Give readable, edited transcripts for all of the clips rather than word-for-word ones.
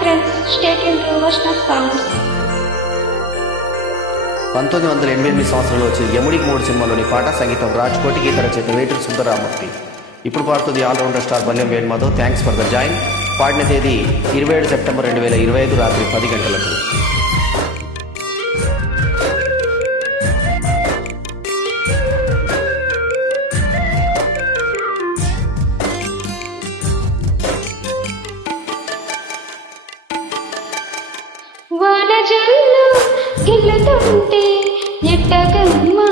friends, stay tuned to Vaishnav Sounds. 1988 సంవత్సరంలో వచ్చిన యముడికి మూడు సినిమాలోని పాట సంగీతం రాజ్ కోటి, గీత రచయిత వేటూరి సుందరరామూర్తి. ఇప్పుడు పాడుతుంది allrounder star Balyam Venumadhav. Thanks for the join. పాడిన తేదీ 27 సెప్టెంబర్ 2025 రాత్రి 10 గంటలకు. వాన జల్లు గిల్లుతుంటే ఎట్టగమ్మా,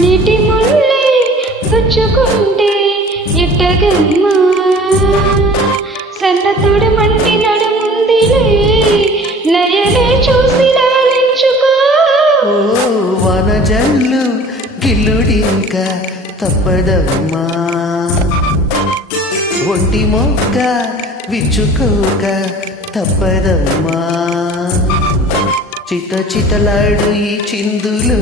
నీటి ముళ్ళే గుచ్చుకుంటే ఎట్టగమ్మా, సన్నతుడు మంటి నడుముందిలే లయలే చూసి లాలించుకో. వాన జల్లు గిల్లుడింక తప్పదమ్మా, ఒంటి మొక్క విచ్చుకోక తప్పదమ్మా, చిట చిటలాడు ఈ చిందులు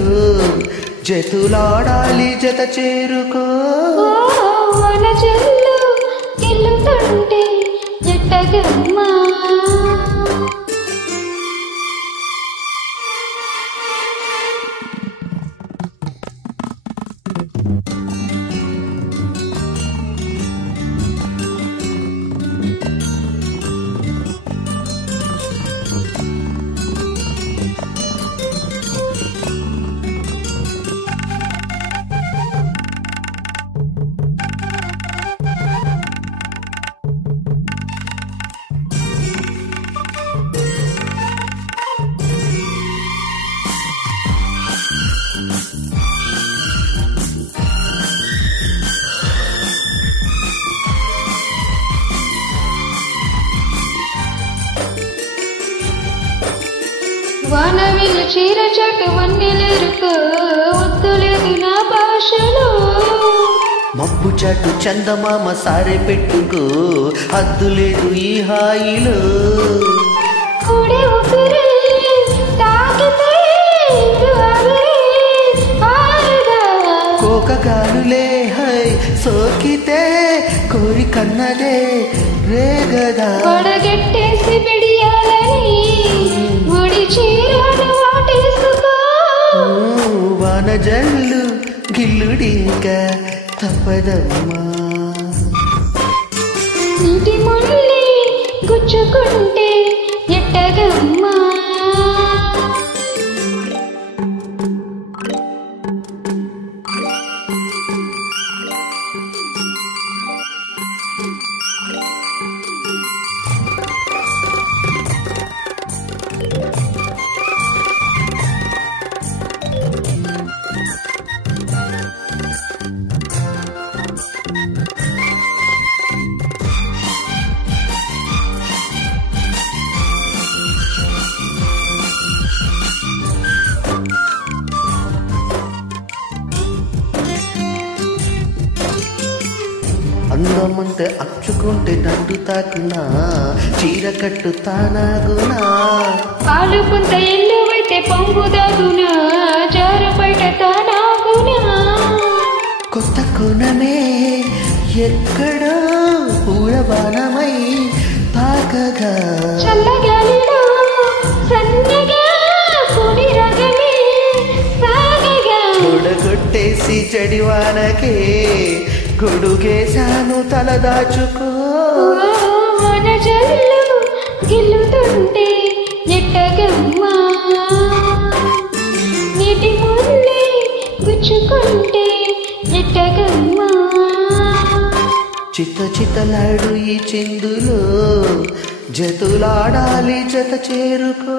జతులాడాలి జత చేరుకో. వాన జల్లు గిల్లుతుంటే ఎట్టగమ్మా. వాన వెళ్ళి చీర చాటు వన్నెలేరుకో, వద్దులేదు నా భాషలో. మబ్బు చాటు చందమామ సారె పెట్టుకో, హద్దులేదు ఈ హాయిలో. కుడి ఊపిరి తాకితే ఆరుగా, కోకగాలులే హై సోకితే కోరి కన్నదే రేగదా. వడగట్టేసి బిడియాలని ముడి చీరను వాటేసుకో. వాన జల్లు గిల్లుడింక తప్పదమ్మా, నీటి ముళ్ళి గుచ్చుకుంటే ఎట్టగమ్మా. అందమంటే అచ్చుకుంటే నండు తాకునా, చీర కట్టు తానాగునా. పాలు కొంత ఎల్లువైతే పొంగు దాగునా, జారు బయట తానాగునా. కొత్త కొనమే ఎక్కడో పూలబాణమై తాకగా, చల్లగాలిలో సన్నగా కుడి రగమే సాగగా. కొడగొట్టేసి జడివానకే గొడుగేశాను తల దాచుకో. వాన జల్లు గిల్లుతుంటే ఎట్టగమ్మా, నీటి ముళ్ళే గుచ్చుకుంటే ఎట్టగమ్మా. చిత్త చిత్తలాడు ఈ చిందులో జతులాడాలి జత చేరుకో.